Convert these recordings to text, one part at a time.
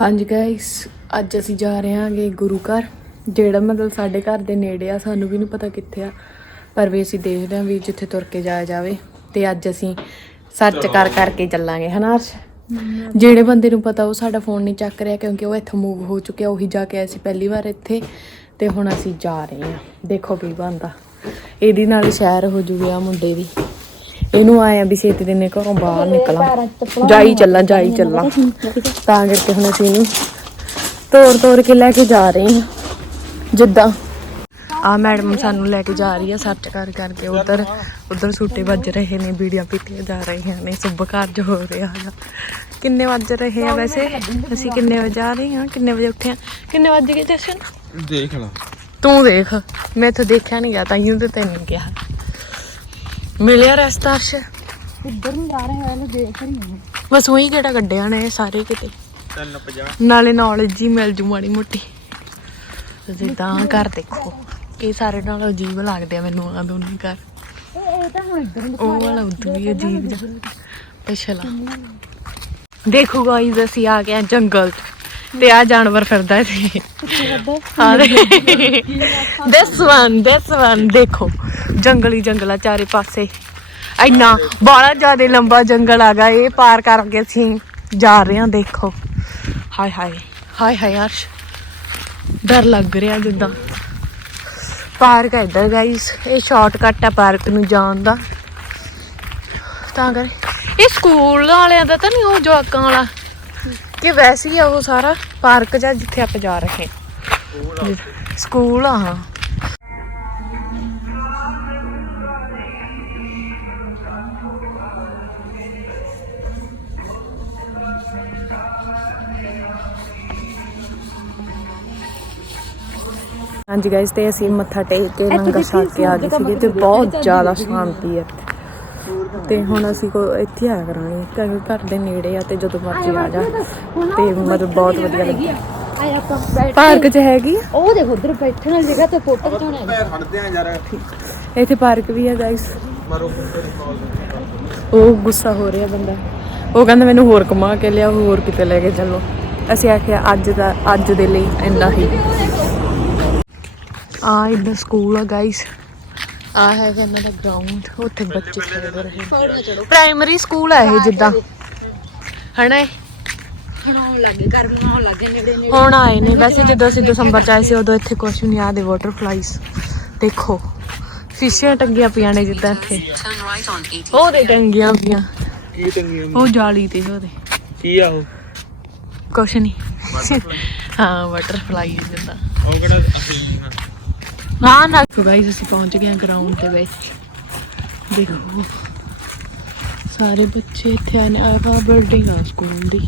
ਹਾਂਜੀ ਗਾਇਸ ਅੱਜ ਅਸੀਂ ਜਾ ਰਹੇ ਹਾਂਗੇ ਗੁਰੂ ਘਰ ਜਿਹੜਾ ਮਤਲਬ ਸਾਡੇ ਘਰ ਦੇ ਨੇੜੇ ਆ ਸਾਨੂੰ ਵੀ ਨਹੀਂ ਪਤਾ ਕਿੱਥੇ ਆ ਪਰ ਵੀ ਅਸੀਂ ਦੇਖਦੇ ਹਾਂ ਵੀ ਜਿੱਥੇ ਤੁਰ ਕੇ ਜਾਇਆ ਜਾਵੇ ਤੇ ਅੱਜ ਅਸੀਂ ਸਰਚ ਕਰ ਕਰਕੇ ਚੱਲਾਂਗੇ ਹਨਾ ਅਰਸ਼? ਜਿਹੜੇ ਬੰਦੇ ਨੂੰ ਪਤਾ ਉਹ ਸਾਡਾ ਫੋਨ ਨਹੀਂ ਚੱਕ ਰਿਹਾ ਕਿਉਂਕਿ ਉਹ ਇੱਥੋਂ ਮੂਵ ਹੋ ਚੁੱਕਿਆ ਉਹੀ ਜਾ ਕੇ ਆਏ ਸੀ ਪਹਿਲੀ ਵਾਰ ਇੱਥੇ ਤੇ ਹੁਣ ਅਸੀਂ ਜਾ ਰਹੇ ਹਾਂ। ਦੇਖੋ ਕੀ ਬਣਦਾ ਇਹਦੀ ਨਾਲ ਸ਼ਹਿਰ ਹੋ ਜੂਗਾ ਮੁੰਡੇ ਦੀ। ਇਹਨੂੰ ਆਇਆ ਵੀ ਛੇਤੀ ਦਿਨੇ ਘਰੋਂ ਬਾਹਰ ਨਿਕਲਾਂ। ਜਾਈ ਚੱਲਾਂ ਜਾਈ ਚੱਲਾਂ। ਤਾਂ ਕਰਕੇ ਹੁਣ ਅਸੀਂ ਇਹਨੂੰ ਤੋੜ ਤੋੜ ਕੇ ਲੈ ਕੇ ਜਾ ਰਹੇ ਹਾਂ। ਜਿੱਦਾਂ। ਆ ਮੈਡਮ ਸਾਨੂੰ ਲੈ ਕੇ ਜਾ ਰਹੀ ਆ ਸਰਚ ਕਰ ਕਰਕੇ ਉਧਰ। ਉਧਰ ਸੂਟੇ ਵੱਜ ਰਹੇ ਨੇ ਬੀੜੀਆਂ ਪੀਤੀਆਂ ਜਾ ਰਹੀਆਂ ਨੇ ਸੁੱਭ ਕਾਰਜ ਹੋ ਰਿਹਾ ਹੈ ਕਿੰਨੇ ਵੱਜ ਰਹੇ ਆ ਵੈਸੇ? ਅਸੀਂ ਕਿੰਨੇ ਵਜੇ ਆ ਰਹੇ ਹਾਂ? ਕਿੰਨੇ ਵਜੇ ਉੱਠੇ ਆ? ਕਿੰਨੇ ਵੱਜ ਗਏ ਜਸ਼ਨ? ਦੇਖ ਲਾ। ਤੂੰ ਦੇਖ। ਮੈਂ ਤਾਂ ਦੇਖਿਆ ਨਹੀਂ ਗਿਆ ਤਾਂ ਯੂੰ ਤੇ ਤੈਨੂੰ ਕਿਹਾ। ਮਿਲਿਆ ਰਸਤਾ? ਅਰਸ਼ ਇੱਧਰ ਨੂੰ ਜਾ ਰਹੇ ਹਾਂ ਇਹਨੂੰ ਦੇਖ ਰਹੀ ਹਾਂ ਬਸ ਉਹੀ ਕਿਹੜਾ ਕੱਢਿਆ ਨੇ ਸਾਰੇ ਕਿਤੇ। 350 ਨਾਲੇ ਨੌਲੇਜ ਹੀ ਮਿਲ ਜੂ ਮਾੜੀ ਮੋਟੀ। ਜਿੱਦਾਂ ਘਰ ਦੇਖੋ ਇਹ ਸਾਰੇ ਨਾਲ ਅਜੀਬ ਲੱਗਦੇ ਆ ਮੈਨੂੰ ਆ ਦੋਨੇ ਘਰ। ਇਹ ਇਹ ਤਾਂ ਹੁਣ ਇੱਧਰ ਨੂੰ ਉਹ ਵਾਲਾ ਉਦੋਂ ਵੀ ਅਜੀਬ ਜਿਹਾ। ਪਿਛਲਾ। ਦੇਖੋ ਗਾਈਜ਼ ਅਸੀਂ ਆ ਗਏ ਜੰਗਲ। 'ਚ ਤੇ ਆ ਜਾਨਵਰ ਫਿਰਦਾ ਇੱਥੇ। ਹਾਂ ਦਿਸ ਵਨ ਦਿਸ ਵਨ ਦੇਖੋ। ਜੰਗਲੀ ਜੰਗਲਾ ਚਾਰੇ ਪਾਸੇ। ਇੰਨਾ ਬੜਾ ਜ਼ਿਆਦਾ ਲੰਬਾ ਜੰਗਲ ਆ ਗਿਆ ਇਹ ਪਾਰ ਕਰਕੇ ਅਸੀਂ ਜਾ ਰਹੇ ਹਾਂ, ਦੇਖੋ। ਹਾਏ ਹਾਏ ਹਾਏ ਹਾਏ ਅਰਸ਼। ਡਰ ਲੱਗ ਰਿਹਾ ਜਿੱਦਾਂ। ਪਾਰਕ ਹੈ ਇੱਧਰ ਗਾਈਸ ਇਹ ਸ਼ਾਰਟਕਟ ਹੈ ਪਾਰਕ ਨੂੰ ਜਾਣ ਦਾ। ਤਾਂ ਕਰ ਇਹ ਸਕੂਲ ਵਾਲਿਆਂ ਦਾ ਤਾਂ ਨਹੀਂ ਉਹ ਜਵਾਕਾਂ ਵਾਲਾ? ਕਿ ਵੈਸੇ ਹੀ ਆ ਉਹ ਸਾਰਾ ਪਾਰਕ ਜਾਂ ਜਿੱਥੇ ਆਪਾਂ ਜਾ ਰਹੇ ਹਾਂ। ਸਕੂਲ ਆ ਹਾਂ। ਹਾਂਜੀ ਗਾਇਸ ਤੇ ਅਸੀਂ ਮੱਥਾ ਟੇਕ ਕੇ ਲੰਗਰ ਛਕ ਕੇ ਆ ਗਏ ਸੀਗੇ ਤੇ ਬਹੁਤ ਜ਼ਿਆਦਾ ਸ਼ਾਂਤੀ ਹੈ ਤੇ ਹੁਣ ਅਸੀਂ ਕੋ ਇੱਥੇ ਆਇਆ ਕਰਾਂਗੇ। ਕਿਉਂਕਿ ਘਰ ਦੇ ਨੇੜੇ ਆ ਤੇ ਜਦੋਂ ਮਰਜ਼ੀ ਆ ਜਾ। ਤੇ ਮਤਲਬ ਬਹੁਤ ਵਧੀਆ ਲੱਗਿਆ ਆਏ ਆਪਾਂ ਬੈਠ ਪਾਰਕ 'ਚ ਹੈਗੀ? ਉਹ ਦੇਖੋ ਉਧਰ ਬੈਠਣ ਵਾਲੀ ਜਗ੍ਹਾ ਤੇ ਫੋਟੋ ਖਿਚਾਉਣਾ ਹੈ ਪੈਰ ਫੜਦੇ ਆ ਯਾਰ। ਇੱਥੇ ਪਾਰਕ ਵੀ ਹੈ ਗਾਇਸ ਮਾਰੋ ਤੇਰੀ ਕਾਲ। ਉਹ ਗੁੱਸਾ ਹੋ ਰਿਹਾ ਬੰਦਾ। ਉਹ ਕਹਿੰਦਾ ਮੈਨੂੰ ਹੋਰ ਕਮਾ ਕੇ ਲਿਆ ਹੋਰ ਕਿਤੇ ਲੈ ਕੇ ਚੱਲੋ। ਅਸੀਂ ਆਖਿਆ ਅੱਜ ਦਾ ਅੱਜ ਦੇ ਲਈ ਇੰਨਾ ਹੀ। ਆ ਇੱਧਰ ਸਕੂਲ ਆ ਗਾਇਸ ਆ ਹੈ ਇਹਨਾਂ ਦਾ ਗਰਾਊਂਡ ਉੱਥੇ ਬੱਚੇ ਖੇਡ ਰਹੇ ਪ੍ਰਾਇਮਰੀ ਸਕੂਲ ਹੈ ਇਹ ਜਿੱਦਾਂ। ਹਨਾ? ਇਹ? ਹੁਣ ਆਏ ਨੇ। ਵੈਸੇ ਜਦੋਂ ਅਸੀਂ ਦਸੰਬਰ ਚ ਆਏ ਸੀ ਉਦੋਂ ਇੱਥੇ ਕੁਛ ਨਹੀਂ ਆ ਦੇ ਵਾਟਰਫਲਾਈਜ਼ ਦੇਖੋ ਫਿਸ਼ਾਂ ਟੰਗੀਆਂ ਪਈਆਂ ਨੇ ਜਿੱਦਾਂ ਇੱਥੇ। ਉਹ ਦੇ ਟੰਗੀਆਂ ਪਈਆਂ। ਕੀ ਟੰਗੀ ਉਹ ਜਾਲੀ ਤੇ ਉਹਦੇ ਕੀ ਆ ਉਹ? ਕੁਛ ਨਹੀਂ ਹਾਂ ਬਟਰਫਲਾਈ ਜਿੱਦਾਂ। ਉਹ ਕਿਹੜਾ ਅਸਲੀ ਨਾ ਹਾਂ ਨਾ। ਗਾਇਸ ਅਸੀਂ ਪਹੁੰਚ ਗਏ ਹਾਂ ਗਰਾਊਂਡ ਦੇ ਵਿੱਚ। ਦੇਖੋ ਸਾਰੇ ਬੱਚੇ ਇੱਥੇ ਆਏ ਨੇ। ਆਹ ਬਿਲਡਿੰਗ ਆ ਸਕੂਲ ਦੀ।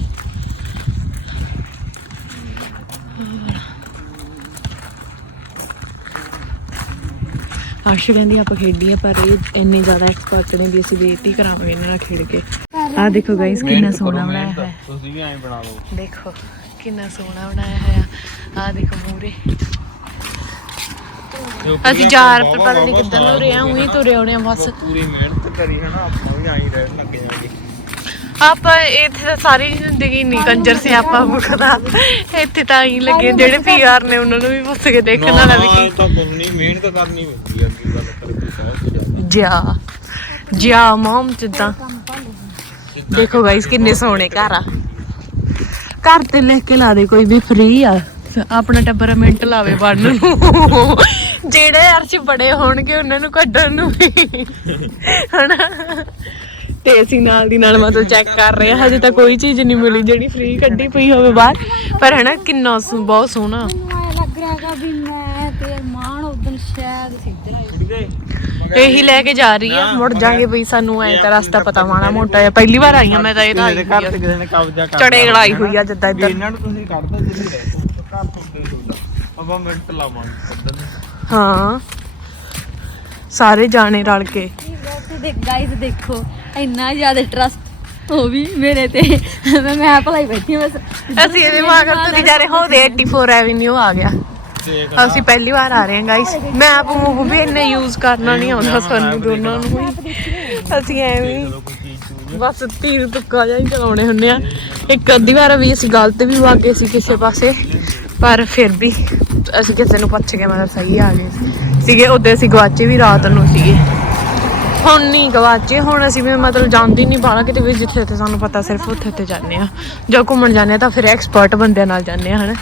ਆਸ਼ੂ ਕਹਿੰਦੀ ਆਪਾਂ ਖੇਡੀਏ ਪਰ ਇਹ ਇੰਨੇ ਜ਼ਿਆਦਾ ਐਕਸਪਰਟ ਨੇ ਵੀ ਅਸੀਂ ਹੀ ਕਰਾਵਾਂਗੇ ਇਹਨਾਂ ਨਾਲ ਖੇਡ ਕੇ। ਆਹ ਦੇਖੋ ਗਾਇਸ ਕਿੰਨਾ ਸੋਹਣਾ ਬਣਾਇਆ ਹੈ ਤੁਸੀਂ ਵੀ ਐਂ ਬਣਾ ਲਓ। ਦੇਖੋ ਕਿੰਨਾ ਸੋਹਣਾ ਬਣਾਇਆ ਹੋਇਆ। ਆ ਦੇਖੋ ਮੂਰੇ। ਅਸੀਂ ਚਾਰ ਪਰ ਪਤਾ ਨਹੀਂ ਕਿੱਦਾਂ ਨੂੰ ਰਿਆ ਉਹੀ ਤੁਰੇ ਆਉਣੇ ਆ ਬਸ। ਪੂਰੀ ਮਿਹਨਤ ਕਰੀ ਹੈ ਨਾ ਆਪਾਂ ਵੀ ਐਂ ਰਹਿਣ ਲੱਗ ਜਾਵਾਂਗੇ। ਆਪਾਂ ਇੱਥੇ ਤਾਂ ਸਾਰੀ ਜ਼ਿੰਦਗੀ ਨਹੀਂ ਕੰਜਰ ਸੀ ਆਪਾਂ ਮੁਖਦਾ ਇੱਥੇ ਤਾਂ ਹੀ ਲੱਗੇ ਜਿਹੜੇ ਪੀਆਰ ਨੇ ਉਹਨਾਂ ਨੂੰ ਵੀ ਪੁੱਛ ਕੇ ਦੇਖਣ ਵਾਲਾ ਵੀ ਕੀ। ਤਾਂ ਕਰਨੀ ਮਿਹਨਤ ਕਰਨੀ ਹੁੰਦੀ ਆ ਅੱਗੇ ਗੱਲ ਕਰਕੇ ਸਭ ਜਿਆ ਜਿਆ ਮਮ ਜਿੱਦਾਂ। ਦੇਖੋ ਗਾਇਸ ਕਿੰਨੇ ਸੋਹਣੇ ਘਰ ਆ। ਘਰ ਤੇ ਲਿਖ ਕੇ ਲਾ ਦੇ ਕੋਈ ਵੀ ਫ੍ਰੀ ਆ। ਆਪਣਾ ਟੈਂਪਰਾਮੈਂਟ ਲਾਵੇ ਬਣਨ ਨੂੰ। ਜਿਹੜੇ ਅਰਚ ਬੜੇ ਹੋਣਗੇ ਉਹਨਾਂ ਨੂੰ ਕੱਢਣ ਨੂੰ ਵੀ। ਹਨਾ? ਤੇ ਅਸੀਂ ਨਾਲ ਦੀ ਨਾਲ ਮਤਲਬ ਚੈੱਕ ਕਰ ਰਹੇ ਹਾਂ ਹਜੇ ਤਾਂ ਕੋਈ ਚੀਜ਼ ਨਹੀਂ ਮਿਲੀ ਜਿਹੜੀ ਫ੍ਰੀ ਕੱਢੀ ਪਈ ਹੋਵੇ ਬਾਹਰ। ਪਰ ਹਨਾ ਕਿੰਨਾ ਸੋ- ਬਹੁਤ ਸੋਹਣਾ। ਮੈਨੂੰ ਐ ਲੱਗ ਰਿਹਾ ਹੈਗਾ ਵੀ ਮੈਂ ਤੇ ਮਾਨ ਉਦੋਂ ਸ਼ਾਇਦ ਸਿੱਧਾ ਆਏ ਇਹੀ ਲੈ ਕੇ ਜਾ ਰਹੀ ਆ। ਮੁੜ ਜਾਗੇ ਬਈ ਸਾਨੂੰ ਐ ਤਾਂ ਰਸਤਾ ਪਤਾ ਮਾਣਾ ਮੋਟਾ ਜਿਹਾ। ਪਹਿਲੀ ਵਾਰ ਆਈ ਆ ਮੈਂ ਤਾਂ ਇਹ ਤਾਂ ਆਈ ਮੇਰੇ ਹੋਈ ਘਰ ਆ। ਤੇ ਕਿਸੇ ਨੇ ਕਬਜ਼ਾ ਕਰ ਚੜੇ ਗਲਾਈ ਹੋਈ ਆ ਜਿੱਦਾਂ ਇੱਧਰ। ਇਹਨਾਂ ਨੂੰ ਤੁਸੀਂ ਕੱਢ ਦੋ ਜਿੱਥੇ ਰਹਿ ਘਰ ਤੋਂ ਦੇ ਦਿੰਦਾ ਆਪਾਂ ਮਿੰਟ ਲਾਵਾਂਗੇ ਕੱਢਣ ਨੂੰ। ਹਾਂ। ਸਾਰੇ ਜਾਣੇ ਰਲ ਕੇ। ਦੇਖ ਗਾਇਸ ਦੇਖੋ ਇੰਨਾ ਜ਼ਿਆਦਾ ਟਰਸਟ ਉਹ ਵੀ ਮੇਰੇ ਤੇ। ਮੈਂ ਮੈਂ ਭਲਾਈ ਬੈਠੀ ਹਾਂ ਬਸ। ਅਸੀਂ ਇਹਦੇ ਮਗਰ ਤੇ ਜਾ ਰਹੇ ਹੋ ਦੇ 84 ਐਵਨਿਊ ਆ ਗਿਆ। ਅਸੀਂ ਪਹਿਲੀ ਵਾਰ ਆ ਰਹੇ ਹਾਂ ਗਾਇਸ ਮੈਪ ਮੂਵ ਵੀ ਇੰਨੇ ਯੂਜ਼ ਕਰਨਾ ਨਹੀਂ ਆਉਂਦਾ ਸਾਨੂੰ ਦੋਨਾਂ ਨੂੰ। ਅਸੀਂ ਐਵੇਂ ਬਸ ਤੀਰ ਤੁੱਕਾ ਜਿਹਾ ਹੀ ਚਲਾਉਣੇ ਹੁੰਨੇ ਆ। ਇੱਕ ਅੱਧੀ ਵਾਰ ਵੀ ਅਸੀਂ ਗਲਤ ਵੀ ਵਾਗੇ ਸੀ ਕਿਸੇ ਪਾਸੇ। ਪਰ ਫਿਰ ਵੀ ਅਸੀਂ ਕਿਸੇ ਨੂੰ ਪੁੱਛ ਕੇ ਮਤਲਬ ਸਹੀ ਆ ਗਏ। ਸੀਗੇ। ਉਹਦੇ ਅਸੀਂ ਗਵਾਚੇ ਵੀ ਰਾਤ ਨੂੰ ਸੀਗੇ। ਹੁਣ ਨਹੀਂ ਗਵਾਚੇ ਹੁਣ ਅਸੀਂ ਵੀ ਮਤਲਬ ਜਾਂਦੇ ਨਹੀਂ ਬਾਹਰ ਕਿਤੇ ਵੀ ਜਿੱਥੇ ਤੇ ਸਾਨੂੰ ਪਤਾ ਸਿਰਫ ਉੱਥੇ ਉੱਥੇ ਜਾਂਦੇ ਆ ਜਾਂ ਘੁੰਮਣ ਜਾਂਦੇ ਆ ਤਾਂ ਫਿਰ ਐਕਸਪਰਟ ਬੰਦਿਆਂ ਨਾਲ ਜਾਂਦੇ ਆ ਹਨਾ।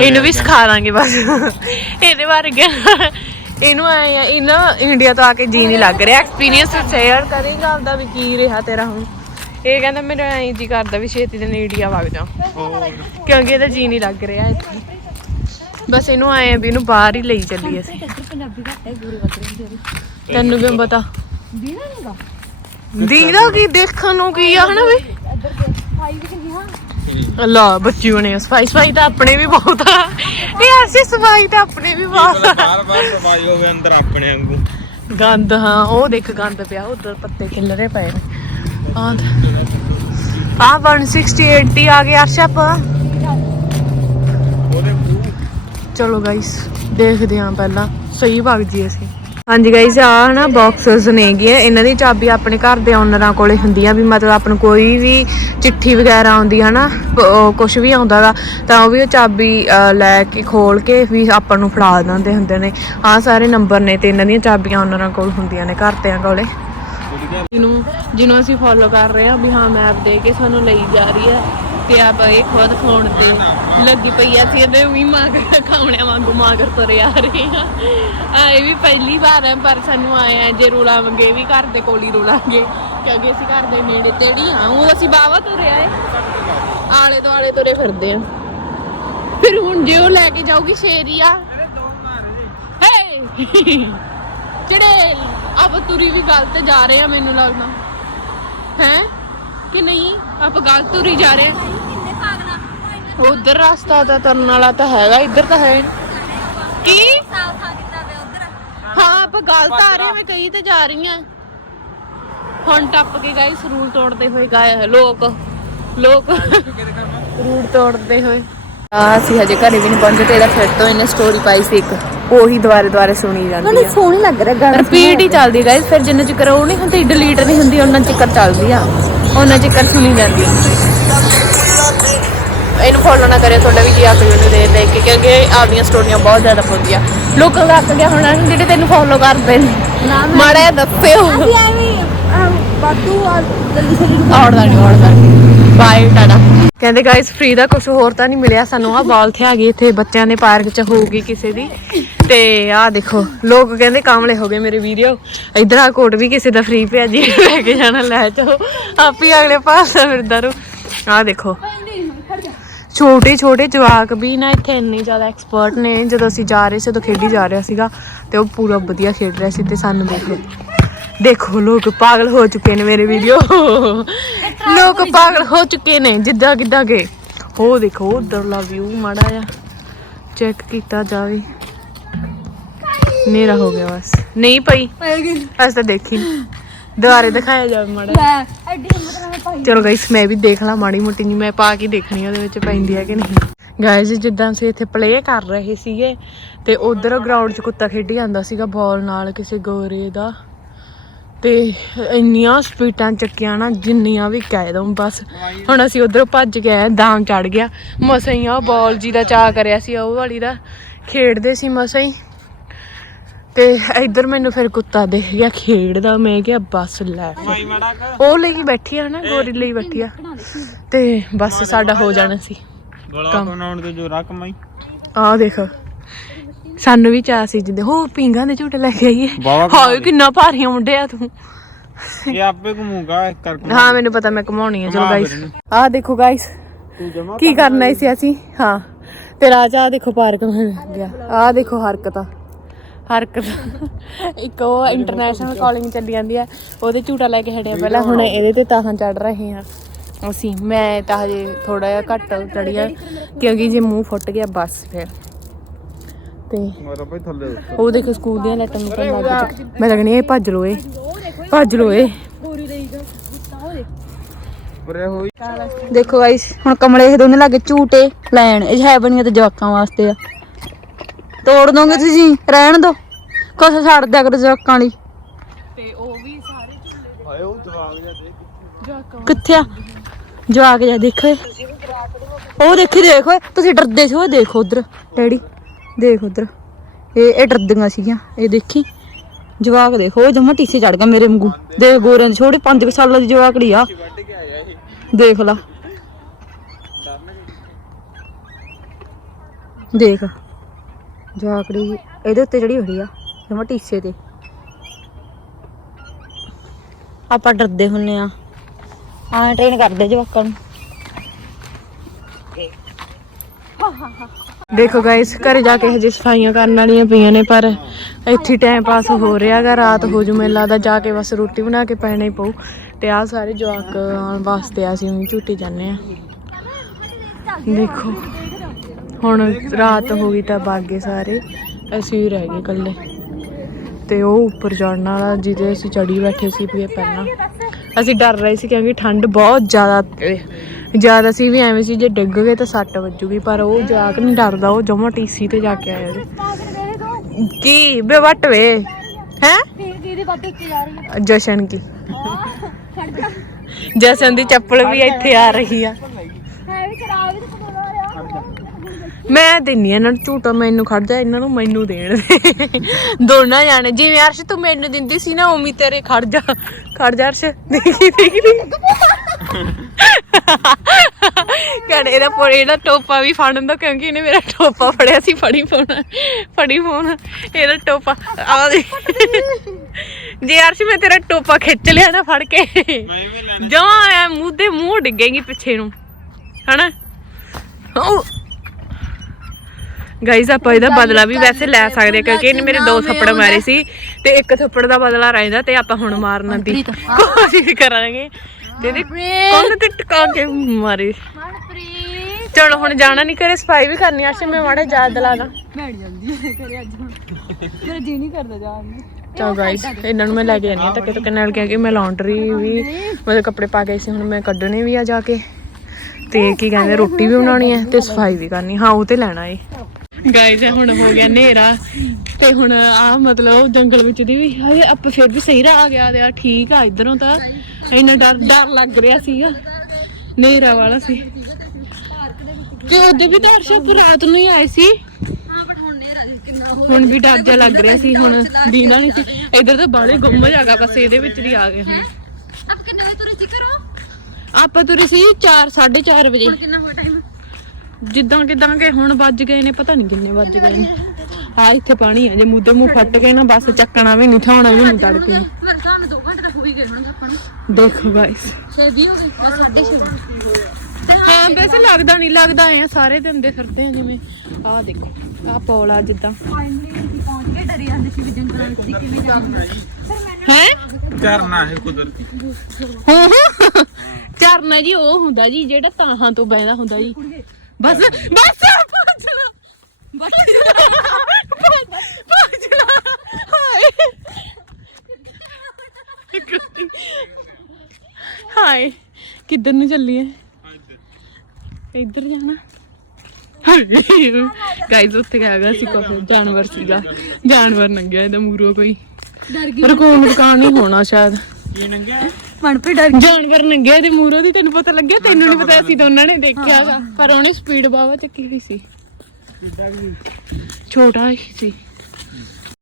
ਇਹਨੂੰ ਵੀ ਸਿਖਾ ਲਾਂਗੇ ਬਸ। ਇਹਦੇ ਬਾਰੇ ਗਿਆ ਇਹਨੂੰ ਆਏ ਆ ਇਹਨਾਂ ਇੰਡੀਆ ਤੋਂ ਆ ਕੇ ਜੀ ਨਹੀਂ ਲੱਗ ਰਿਹਾ। ਐਕਸਪੀਰੀਅੰਸ ਸ਼ੇਅਰ ਕਰੇਗਾ ਆਪਦਾ ਵੀ ਕੀ ਰਿਹਾ ਤੇਰਾ ਹੁਣ। ਇਹ ਕਹਿੰਦਾ ਮੇਰਾ ਐਂ ਜੀ ਕਰਦਾ ਵੀ ਛੇਤੀ ਦਿਨ ਇੰਡੀਆ ਵਗ ਜਾ ਕਿਉਂਕਿ ਇਹਦਾ ਜੀ ਨਹੀਂ ਲੱਗ ਰਿਹਾ ਇੱਥੇ। ਬਸ ਇਹਨੂੰ ਆਏ ਆ ਵੀ ਇਹਨੂੰ ਬਾਹਰ ਹੀ ਲਈ ਚੱਲੀ ਅਸੀਂ। ਇੱਧਰ ਪੰਜਾਬੀ ਘੱਟ ਹੈ ਗੁਰੂ ਬੱਕਰੇ ਦੇ ਤੈਨੂੰ ਕਿਵੇਂ ਪਤਾ? ਨਹੀਂਗਾ ਦੀਦਾ ਕੀ ਦੇਖਣ ਨੂੰ ਕੀ ਆ ਹਨਾ ਵੀ? ਇੱਧਰ ਦੇ ਭਾਈ ਵੀ ਚੰਗੀ ਹਾਂ ਅੱਲਾ ਬੱਚੀ ਬਣੇ ਸਫ਼ਾਈ ਸਫ਼ਾਈ ਤਾਂ ਆਪਣੇ ਵੀ ਬਹੁਤ ਆ। ਇਹ ਐਸੀ ਸਫ਼ਾਈ ਤਾਂ ਆਪਣੇ ਵੀ ਬਹੁਤ ਆ। ਬਾਰ ਬਾਰ ਸਫ਼ਾਈ ਹੋਵੇ ਅੰਦਰ ਆਪਣੇ ਵਾਂਗੂ। ਗੰਦ ਹਾਂ ਉਹ ਦੇਖ ਗੰਦ ਪਿਆ ਉਧਰ ਪੱਤੇ ਖਿਲਰੇ ਪਏ ਨੇ। ਆ 168 ਦੀ ਆ ਗਿਆ ਅਰਸ਼ਪ। ਚਲੋ ਗਾਇਸ ਦੇਖਦੇ ਹਾਂ ਪਹਿਲਾਂ। ਸਹੀ ਵਗ ਜੀ ਅਸੀਂ। ਹਾਂਜੀ ਗਾਇਸ ਆ ਨਾ ਬਾਕਸਸ ਨੇਗੇ ਇਹਨਾਂ ਦੀ ਚਾਬੀ ਆਪਣੇ ਘਰ ਦੇ ਓਨਰਾਂ ਕੋਲੇ ਹੁੰਦੀ ਵੀ ਮਤਲਬ ਆਪਾਂ ਕੋਈ ਵੀ ਚਿੱਠੀ ਵਗੈਰਾ ਆਉਂਦੀ ਹੈ ਕੁਝ ਵੀ ਆਉਂਦਾ ਗਾ ਤਾਂ ਉਹ ਵੀ ਉਹ ਚਾਬੀ ਲੈ ਕੇ ਖੋਲ ਕੇ ਵੀ ਆਪਾਂ ਨੂੰ ਫੜਾ ਦਿੰਦੇ ਹੁੰਦੇ ਨੇ। ਆ ਸਾਰੇ ਨੰਬਰ ਨੇ ਤੇ ਇਹਨਾਂ ਦੀਆਂ ਚਾਬੀਆਂ ਓਨਰਾਂ ਕੋਲ ਹੁੰਦੀਆਂ ਨੇ ਘਰਦਿਆਂ ਕੋਲੇ। ਜਿਹਨੂੰ ਜਿਹਨੂੰ ਅਸੀਂ ਫੋਲੋ ਕਰ ਰਹੇ ਹਾਂ ਵੀ ਹਾਂ ਮੈਪ ਦੇ ਕੇ ਸਾਨੂੰ ਲਈ ਜਾ ਰਹੀ ਹੈ ਤੇ ਆਪ ਇਹ ਖੁਦ ਖਾਣ ਤੇ ਲੱਗੀ ਪਈ ਆ ਸੀ ਇਹਦੇ ਵੀ ਮਾਂਗ ਖਾਉਣਿਆਂ ਵਾਂਗੂ ਮਾਂਗਰ ਤੁਰੇ ਆ ਰਹੇ ਆ। ਆ, ਇਹ ਵੀ ਪਹਿਲੀ ਵਾਰ ਹੈ ਪਰ ਸਾਨੂੰ ਆਏ ਜੇ ਰੁਲਾਵਾਂਗੇ ਵੀ ਘਰ ਦੇ ਕੋਲ ਹੀ ਰੁਲਾਂਗੇ, ਕਿਉਂਕਿ ਅਸੀਂ ਘਰ ਦੇ ਨੇੜੇ ਤੇੜੀ ਆ ਉਹ ਅਸੀਂ ਬਾਵਾ ਤੁਰੇ ਆਏ। ਆਲੇ ਤੋਂ ਤੁਰੇ ਫਿਰਦੇ ਆ। ਫਿਰ ਹੁਣ ਜੇ ਉਹ ਲੈ ਕੇ ਜਾਊਗੀ ਸ਼ੇਰੀਆ ਹੇ! ਜਿਹੜੇ ਆਪ ਤੁਰੀ ਵੀ ਗਲਤ ਜਾ ਰਹੇ ਆ, ਮੈਨੂੰ ਲੱਗਦਾ। ਹੈ? ਕਿ ਨਹੀਂ? ਆਪ ਗਲਤ ਤੁਰੀ ਜਾ ਰਹੇ ਆ। ਉਧਰ ਰਸਤਾ ਤਾਂ ਤੁਰਨ ਵਾਲਾ ਤਾਂ ਹੈਗਾ ਇੱਧਰ ਤਾਂ ਹੈ ਨੀ। ਕੀ? ਹਾਂ ਆਪਾਂ ਗਲਤ ਆ ਰਹੇ ਮੈਂ ਕਈ ਤੇ ਜਾ ਰਹੀ ਆ। ਹੁਣ ਟੱਪ ਕੇ ਗਾਇਸ ਰੂਲ ਤੋੜਦੇ ਹੋਏ ਗਏ ਲੋਕ। ਲੋਕ ਰੂਲ ਤੋੜਦੇ ਹੋਏ। ਆ ਅਸੀਂ ਹਜੇ ਘਰੇ ਵੀ ਨਹੀਂ ਪਹੁੰਚੇ ਤੇ ਇਹਦਾ ਫਿਰ ਤੋਂ ਇਹਨੇ ਸਟੋਰੀ ਪਾਈ ਸੀ ਇੱਕ। ਉਹੀ ਦੁਬਾਰੇ ਦੁਬਾਰੇ ਸੁਣੀ ਜਾਂਦੀ ਮੈਨੂੰ ਆ ਸੋਹਣੀ ਲੱਗ ਰਿਹਾ ਗਾਣਾ ਰਿਪੀਟ ਹੀ ਚੱਲਦੀ ਗਾਇਸ ਫਿਰ ਜਿੰਨਾ ਚਿਕਰ ਉਹ ਨਹੀਂ ਹੁੰਦੀ ਡਿਲੀਟ ਨਹੀਂ ਹੁੰਦੀ ਉਹਨਾਂ ਚਿਕਰ ਚੱਲਦੀ ਆ। ਉਹਨਾਂ ਚਿਕਰ ਸੁਣੀ ਜਾਂਦੀ ਇਹਨੂੰ ਫੋਲੋ ਨਾ ਕਰਿਓ ਤੁਹਾਡਾ ਵੀ ਕੀ ਆਖ ਮੈਨੂੰ ਦੇ ਦੇਖ ਕੇ ਕਿਉਂਕਿ ਆਪਦੀਆਂ ਸਟੋਰੀਆਂ ਬਹੁਤ ਜ਼ਿਆਦਾ ਪਾਉਂਦੀਆਂ। ਲੋਕਾਂ ਦਾ ਅੱਕ ਗਿਆ ਹੋਣਾ ਜਿਹੜੇ ਤੈਨੂੰ ਫੋਲੋ ਕਰਦੇ ਨੇ ਮਾੜਾ ਦੱਸਿਓ। ਐਵੇਂ ਬਾਦੂ ਆ ਜਲਦੀ ਜਲਦੀ। ਆਉੜਦਾ ਨਹੀਂ ਆਉੜਦਾ ਬਾਏ ਟਾਟਾ ਕਹਿੰਦੇ ਗਾਇਸ ਫ੍ਰੀ ਦਾ ਕੁਝ ਹੋਰ ਤਾਂ ਨਹੀਂ ਮਿਲਿਆ ਸਾਨੂੰ। ਆ ਬਾਲ ਤੇ ਆ ਗਈ ਇੱਥੇ ਬੱਚਿਆਂ ਦੇ ਪਾਰਕ ਚ ਹੋਊਗੀ ਕਿਸੇ ਦੀ। ਤੇ ਆਹ ਦੇਖੋ ਲੋਕ ਕਹਿੰਦੇ ਕਾਮਲੇ ਹੋ ਗਏ ਮੇਰੇ ਵੀਡੀਓ ਇਧਰ ਆ ਕੋਟ ਵੀ ਕਿਸੇ ਦਾ ਫ੍ਰੀ ਪਿਆ ਜੀ ਲੈ ਕੇ ਜਾਣਾ ਲੈ ਜਾਓ। ਆਪ ਹੀ ਅਗਲੇ ਪਾਸੇ ਫਿਰਦਾ ਰੂ ਆਹ ਦੇਖੋ ਛੋਟੇ ਛੋਟੇ ਜਵਾਕ ਵੀ ਨਾ ਇੱਥੇ ਇੰਨੇ ਜ਼ਿਆਦਾ ਐਕਸਪਰਟ ਨੇ ਜਦੋਂ ਅਸੀਂ ਜਾ ਰਹੇ ਸੀ ਉਦੋਂ ਖੇਡੀ ਜਾ ਰਿਹਾ ਸੀਗਾ ਤੇ ਉਹ ਪੂਰਾ ਵਧੀਆ ਖੇਡ ਰਿਹਾ ਸੀ ਤੇ ਸਾਨੂੰ ਦੇਖੋ। ਦੇਖੋ ਲੋਕ ਪਾਗਲ ਹੋ ਚੁੱਕੇ ਨੇ ਮੇਰੇ ਵੀਡੀਓ। ਲੋਕ ਪਾਗਲ ਹੋ ਚੁੱਕੇ ਨੇ ਜਿੱਦਾਂ ਕਿੱਦਾਂ ਕੇ। ਉਹ ਦੇਖੋ ਉਧਰਲਾ ਵਿਊ ਮਾੜਾ ਜਿਹਾ ਚੈੱਕ ਕੀਤਾ ਜਾਵੇ। ਮੇਰਾ ਹੋ ਗਿਆ ਬਸ। ਨਹੀਂ ਪਈ ਅਸ ਤਾਂ ਦੇਖੀ। ਦੁਬਾਰੇ ਦਿਖਾਇਆ ਜਾਵੇ ਮਾੜਾ। ਮੈਂ ਐਡੀ ਹਿੰਮਤ ਨਾਲ ਮੈਂ ਭਾਈ ਚਲੋ ਗਾਇਸ ਮੈਂ ਵੀ ਦੇਖ ਲਾਂ ਮਾੜੀ ਮੋਟੀ ਜੀ ਮੈਂ ਪਾ ਕੇ ਦੇਖਣੀ ਆ ਉਹਦੇ ਵਿੱਚ ਪੈਂਦੀ ਹੈ ਕਿ ਨਹੀਂ। ਗਾਇਸ ਜਿੱਦਾਂ ਅਸੀਂ ਇੱਥੇ ਪਲੇ ਕਰ ਰਹੇ ਸੀਗੇ ਤੇ ਉਧਰ ਗਰਾਊਂਡ 'ਚ ਕੁੱਤਾ ਖੇਡੀ ਜਾਂਦਾ ਸੀਗਾ ਬਾਲ ਨਾਲ ਕਿਸੇ ਗੋਰੇ ਦਾ। ਤੇ ਇੰਨੀਆਂ ਸਪੀਡਾਂ ਚੱਕੀਆਂ ਨਾ ਜਿੰਨੀਆਂ ਵੀ ਕਹਿ ਦਊਂ ਬਸ। ਹੁਣ ਅਸੀਂ ਉਧਰ ਭੱਜ ਆਏ ਦਾਮ ਚੜ ਗਿਆ। ਮਸਾਂ ਹੀ ਆ ਬਾਲ ਜੀ ਦਾ ਚਾਹ ਕਰਿਆ ਸੀ ਉਹ ਵਾਲੀ ਦਾ। ਖੇਡਦੇ ਸੀ ਮਸਾਂ ਹੀ। ਤੇ ਇੱਧਰ ਮੈਨੂੰ ਫਿਰ ਕੁੱਤਾ ਦਿਖ ਗਿਆ ਖੇਡਦਾ ਮੈਂ ਕਿਹਾ ਬਸ ਲੈ ਉਹ ਲਈ ਬੈਠੀ ਆ ਨਾ ਗੋਰੀ ਲਈ ਬੈਠੀ ਆ। ਤੇ ਬਸ ਸਾਡਾ ਹੋ ਜਾਣਾ ਸੀ। ਗਲਾ ਬਣਾਉਣ ਤੇ ਜੋ ਰਕਮ ਆਈ ਆਹ ਦੇਖ ਸਾਨੂੰ ਵੀ ਚਾਹ ਸੀ ਜਿੱਦੇ ਹੋ ਪਿੰਗਾਂ ਦੇ ਝੂਟੇ ਲੈ ਕੇ ਆਈਏ। ਹਾਏ ਕਿੰਨਾ ਭਾਰੀ ਮੁੰਡਿਆ ਤੂੰ। ਇਹ ਆਪੇ ਘੁੰਮੂਗਾ ਕਰਕੇ ਹਾਂ ਮੈਨੂੰ ਪਤਾ ਮੈਂ ਕਮਾਉਣੀ ਆ ਚਲੋ ਗਾਇਸ ਆਹ ਦੇਖੋ ਗਾਇਸ ਕੀ ਕਰਨਾ ਸੀ ਅਸੀਂ? ਹਾਂ ਤੇ ਰਾਜਾ ਦੇਖੋ ਪਾਰਕ ਗਿਆ। ਆਹ ਦੇਖੋ ਹਰਕਤਾਂ। ਹਰਕਤ ਇੱਕ ਉਹ ਇੰਟਰਨੈਸ਼ਨਲ ਕਾਲਿੰਗ ਚੱਲੀ ਜਾਂਦੀ ਆ ਉਹਦੇ ਝੂਟਾ ਲੈ ਕੇ ਹਟਿਆ ਪਹਿਲਾਂ ਹੁਣ ਇਹਦੇ ਤੇ ਤਾਹਾਂ ਚੜ ਰਹੇ ਹਾਂ ਅਸੀਂ। ਮੈਂ ਤਾਂ ਹਜੇ ਥੋੜਾ ਜਿਹਾ ਘੱਟ ਚੜੀਆ ਕਿਉਂਕਿ ਜੇ ਮੂੰਹ ਫੁੱਟ ਗਿਆ ਬਸ ਫਿਰ। ਤੇ ਮੇਰਾ ਭਾਈ ਥੱਲੇ ਉੱਤਰ ਉਹ ਦੇਖੋ ਸਕੂਲ ਦੀਆਂ ਲਾਈਟਾਂ ਨੂੰ ਲੱਗ ਚੁੱਕੀ ਮੈਂ ਲੱਗਣੀ ਇਹ ਭੱਜ ਲੋ ਇਹ। ਭੱਜ ਲੋ ਹੋਈ ਦੇਖੋ ਗਾਇਸ ਹੁਣ ਕਮਲੇ ਇਹ ਦੋਨੇ ਲੱਗੇ ਝੂਟੇ ਲੈਣ। ਇਹ ਹੈ ਬਣੀਆਂ ਤੇ ਜਵਾਕਾਂ ਵਾਸਤੇ ਆ। ਤੋੜ ਦੋਗੇ ਤੁਸੀਂ ਰਹਿਣ ਦੋ। ਕੁਛ ਛੱਡ ਦਿਆ ਕਰੋ ਜਵਾਕਾਂ ਲਈ। ਤੇ ਉਹ ਵੀ ਸਾਰੇ ਹਾਏ ਉਹ ਜਵਾਬ ਜਾ ਦੇ ਕਿੱਥੇ ਆ। ਜਵਾਕ ਜਾ ਦੇਖੋ ਉਹ ਦੇਖੀ ਦੇਖ ਓਏ ਤੁਸੀਂ ਡਰਦੇ ਸੀ ਓਏ ਦੇਖੋ ਉਧਰ। ਡੈਡੀ ਦੇਖ ਉਧਰ। ਇਹ ਇਹ ਡਰਦੀਆਂ ਸੀਗੀਆਂ ਇਹ ਦੇਖੀ। ਜਵਾਕ ਦੇਖੋ ਉਹ ਜਮਾ ਟੀਸੇ ਚੜ ਗਿਆ ਮੇਰੇ ਵਾਂਗੂ। ਦੇਖ ਗੋਰਿਆਂ ਦੀ ਛੋਟੀ 5 ਸਾਲਾਂ ਦੀ ਜਵਾਕੜੀ ਆ। ਦੇਖ ਲਾ। ਦੇਖ। ਜਵਾਕੜੀ ਇਹਦੇ ਉੱਤੇ ਜਿਹੜੀ ਹੋਈ ਆ, ਜਮਾ ਟੀਸੇ ਤੇ। ਆਪਾਂ ਡਰਦੇ ਹੁੰਨੇ ਆ। ਹਾਂ ਟ੍ਰੇਨ ਕਰਦੇ ਜਵਾਕਾਂ ਨੂੰ। ਦੇਖੋ ਗਾਇਸ ਘਰੇ ਜਾ ਕੇ ਹਜੇ ਸਫਾਈਆਂ ਕਰਨ ਵਾਲੀਆਂ ਪਈਆਂ ਨੇ, ਪਰ ਇੱਥੇ ਟਾਈਮ ਪਾਸ ਹੋ ਰਿਹਾਗਾ ਰਾਤ ਹੋ ਜੂ ਮੈਨੂੰ ਲੱਗਦਾ, ਜਾ ਕੇ ਬਸ ਰੋਟੀ ਬਣਾ ਕੇ ਪੈਣਾ ਹੀ ਪਊ। ਤੇ ਆ ਸਾਰੇ ਜਵਾਕ ਆਉਣ ਵਾਸਤੇ ਅਸੀਂ ਉਹਨੂੰ ਝੂਟੀ ਜਾਂਦੇ ਆ। ਦੇਖੋ। ਹੁਣ ਰਾਤ ਹੋ ਗਈ ਤਾਂ ਬਾਗੇ ਸਾਰੇ। ਅਸੀਂ ਹੀ ਰਹਿ ਗਏ ਇਕੱਲੇ। ਤੇ ਉਹ ਉੱਪਰ ਚੜਨ ਵਾਲਾ ਜਿਹਦੇ ਅਸੀਂ ਚੜੀ ਬੈਠੇ ਸੀ ਵੀ ਪਹਿਲਾਂ। ਅਸੀਂ ਡਰ ਰਹੇ ਸੀ ਕਿਉਂਕਿ ਠੰਡ ਬਹੁਤ ਜ਼ਿਆਦਾ ਜ਼ਿਆਦਾ ਸੀ ਵੀ ਐਵੇਂ ਸੀ ਜੇ ਡਿੱਗ ਗਏ ਤਾਂ ਸੱਟ ਵੱਜੂਗੀ ਪਰ ਉਹ ਜਾਕ ਨਹੀਂ ਡਰਦਾ ਉਹ ਜਮਾ ਟੀਸੀ ਤੇ ਜਾ ਕੇ ਆਇਆ ਕੀ? ਬੇ ਵੱਟ ਵੇ। ਹੈ? ਜਸ਼ਨ ਕੀ? ਜਸ਼ਨ ਦੀ ਚੱਪਲ ਵੀ ਇੱਥੇ ਆ ਰਹੀ ਆ। ਮੈਂ ਦਿੰਨੀ ਇਹਨਾਂ ਨੂੰ ਝੂਟਾ ਮੈਨੂੰ ਖੜ ਜਾ ਇਹਨਾਂ ਨੂੰ ਮੈਨੂੰ ਦੇਣ ਦੇ। ਦੋਨਾਂ ਜਾਣੇ ਜਿਵੇਂ ਅਰਸ਼ ਤੂੰ ਮੈਨੂੰ ਦਿੰਦੀ ਸੀ ਨਾ ਉਮੀ ਤੇਰੇ ਖੜ ਜਾ। ਖੜ ਜਾ ਅਰਸ਼ ਦੇਖੀ ਦੇਖੀ ਕਹਿੰਦੇ ਇਹਦਾ ਪੋ ਇਹਦਾ ਟੋਪਾ ਵੀ ਫੜਨ ਦੋ ਕਿਉਂਕਿ ਇਹਨੇ ਮੇਰਾ ਟੋਪਾ ਫੜਿਆ ਸੀ ਫੜੀ ਫੋਨ। ਫੜੀ ਫੋਨ ਇਹਦਾ ਟੋਪਾ। ਆ ਦੇ ਜੇ ਅਰਸ਼ ਮੈਂ ਤੇਰਾ ਟੋਪਾ ਖਿੱਚ ਲਿਆ ਨਾ ਫੜ ਕੇ ਮੈਂ ਵੀ ਲੈਣਾ। ਐ ਮੂੰਹ ਦੇ ਮੂੰਹ ਡਿੱਗੇਗੀ ਪਿੱਛੇ ਨੂੰ। ਹਨਾ? ਗਾਈਜ਼ ਆਪਾਂ ਇਹਦਾ ਬਦਲਾ ਵੀ ਵੈਸੇ ਲੈ ਸਕਦੇ ਹਾਂ ਕਿਉਂਕਿ ਇਹਨੇ ਮੇਰੇ ਦੋ ਥੱਪੜ ਮਾਰੇ ਸੀ ਤੇ ਇੱਕ ਥੱਪੜ ਦਾ ਬਦਲਾ ਰਹਿੰਦਾ ਤੇ ਆਪਾਂ ਹੁਣ ਮਾਰਨ ਦੀ ਕੋਸ਼ਿਸ਼ ਕਰਾਂਗੇ। ਤੇ ਇਹਦੇ ਕੰਨ ਤੇ ਟਿਕਾ ਕੇ ਮਾਰੇ। ਚਲੋ ਹੁਣ ਜਾਣਾ ਨਹੀਂ ਕਰੇ ਸਫ਼ਾਈ ਵੀ ਕਰਨੀ ਆ। ਸੇ ਮੈਂ ਮਾੜਾ ਯਾਦ ਦਿਲਾਣਾ ਮੇਰਾ ਜੀ ਨਹੀਂ ਕਰਦਾ ਜਾਣ ਨੂੰ। ਚਲ ਗਾਈਸ ਇਹਨਾਂ ਨੂੰ ਮੈਂ ਲੈ ਕੇ ਜਾਣੀ ਆ ਧੱਕੇ ਧੱਕੇ ਨਾਲ ਕਿਉਂਕਿ ਮੈਂ ਲਾਂਡਰੀ ਵੀ ਮੇਰੇ ਕੱਪੜੇ ਪਾ ਗਏ ਸੀ ਹੁਣ ਮੈਂ ਕੱਢਣੇ ਵੀ ਆ ਜਾ ਕੇ। ਤੇ ਕੀ ਕਹਿੰਦੇ ਰੋਟੀ ਵੀ ਬਣਾਉਣੀ ਹੈ ਤੇ ਸਫ਼ਾਈ ਵੀ ਕਰਨੀ। ਹਾਂ ਉਹ ਤੇ ਲੈਣਾ ਏ। ਗਾਈਸ ਹੁਣ ਹੋ ਗਿਆ ਹਨੇਰਾ ਤੇ ਹੁਣ ਆ ਮਤਲਬ ਜੰਗਲ ਵਿੱਚ ਦੀ ਵੀ ਹਾਏ ਆਪਾਂ ਫਿਰ ਵੀ ਸਹੀ ਰਾਹ ਆ ਗਿਆ ਆ ਠੀਕ ਆ ਇਧਰੋਂ ਤਾਂ ਇੰਨਾ ਡਰ ਡਰ ਲੱਗ ਰਿਹਾ ਸੀਗਾ। ਹਨੇਰਾ ਵਾਲਾ ਸੀ। ਕਿ ਉਹਦੇ ਵੀ ਤਾਂ ਅਰਸ਼ਾ ਰਾਤ ਨੂੰ ਹੀ ਆਏ ਸੀ। ਹੁਣ ਵੀ ਡਰ ਜਿਹਾ ਲੱਗ ਰਿਹਾ ਸੀ ਹੁਣ ਦੀਨਾ ਨਹੀਂ ਸੀ। ਇਧਰ ਤਾਂ ਬਾਲੇ ਗੁੰਮ ਜਾਗਾ ਬਸ ਇਹਦੇ ਵਿੱਚ ਦੀ ਆ ਗਏ ਹੁਣ। ਆਪ ਕਿੰਨੇ ਵਜੇ ਤੁਰੇ ਸੀ ਕਰੋ ਆਪਾਂ ਤੁਰੇ ਸੀ 4 4:30 ਵਜੇ। ਕਿੰਨਾ ਹੋਇਆ ਟਾਈਮ ਜਿੱਦਾਂ ਕਿਦਾਂ ਕਿ ਹੁਣ ਵੱਜ ਗਏ ਨੇ ਪਤਾ ਨਹੀਂ ਕਿੰਨੇ ਵੱਜ ਗਏ ਨੇ। ਆ ਇੱਥੇ ਪਾਣੀ ਹੈ ਜੇ ਮੂਦੇ ਮੂੰਹ ਫੱਟ ਗਏ ਨਾ ਬਸ ਚੱਕਣਾ ਵੀ ਨਹੀਂ ਠਾਉਣਾ ਵੀ ਨਹੀਂ ਤੜਕੇ। ਮੇਰੇ ਨਾਲ 2 ਘੰਟੇ ਤਾਂ ਹੋ ਹੀ ਗਏ ਹੋਣਗੇ ਆਪਾਂ ਨੂੰ। ਦੇਖੋ ਗਾਇਸ ਛੇ ਵੀਹ ਹੋ ਗਏ ਆ ਸਾਢੇ ਛੇ ਹਾਂ ਵੈਸੇ ਲੱਗਦਾ ਨਹੀਂ ਲੱਗਦਾ ਐ ਸਾਰੇ ਦਿਨ ਦੇ ਫਿਰਦੇ ਆ ਜਿਵੇਂ। ਆਹ ਦੇਖੋ ਆਹ ਪੌਲ ਆ ਜਿੱਦਾਂ। ਫਾਈਨਲੀ ਅਸੀਂ ਪਹੁੰਚ ਗਏ ਡਰੀ ਜਾਂਦੇ ਸੀ ਵੀ ਜੰਗਲਾਂ ਵਿੱਚ ਕਿਵੇਂ ਜਾਵਾਂਗੇ ਹੈ? ਝਰਨਾ ਹੈ ਕੁਦਰਤੀ। ਚਰਨਾ ਜੀ ਉਹ ਹੁੰਦਾ ਜੀ ਜਿਹੜਾ ਤਾਹਾਂ ਤੋਂ ਬਹਿਦਾ ਹੁੰਦਾ ਜੀ। ਬਸ ਬਸ! ਹਾਏ ਹਾਏ ਕਿੱਧਰ ਨੂੰ ਚੱਲੀ ਹੈ ਇੱਧਰ ਜਾਣਾ। ਗਾਇਸ ਉੱਥੇ ਗਿਆ ਗਾ ਸੀ ਕੋਈ ਜਾਨਵਰ ਸੀਗਾ। ਜਾਨਵਰ ਨੰਗਿਆ ਇਹਦਾ ਮੂਰੋ ਕੋਈ। ਡਰ ਪਰ ਕੋਈ ਨੁਕਸਾਨ ਨਹੀਂ ਹੋਣਾ ਸ਼ਾਇਦ। ਕੀ ਨੰਗਿਆ? ਡਰ ਜਾਨਵਰ ਨੰਗਿਆ ਇਹਦੇ ਮੂਰੋ ਦੀ ਤੈਨੂੰ ਪਤਾ ਲੱਗਿਆ? ਤੈਨੂੰ ਨਹੀਂ ਪਤਾ ਅਸੀਂ ਦੋਨਾਂ ਨੇ ਦੇਖਿਆਗਾ ਪਰ ਉਹਨੇ ਸਪੀਡ ਬਾਵਾ ਚੱਕੀ ਹੋਈ ਸੀ? ਛੋਟਾ ਹੀ ਸੀ।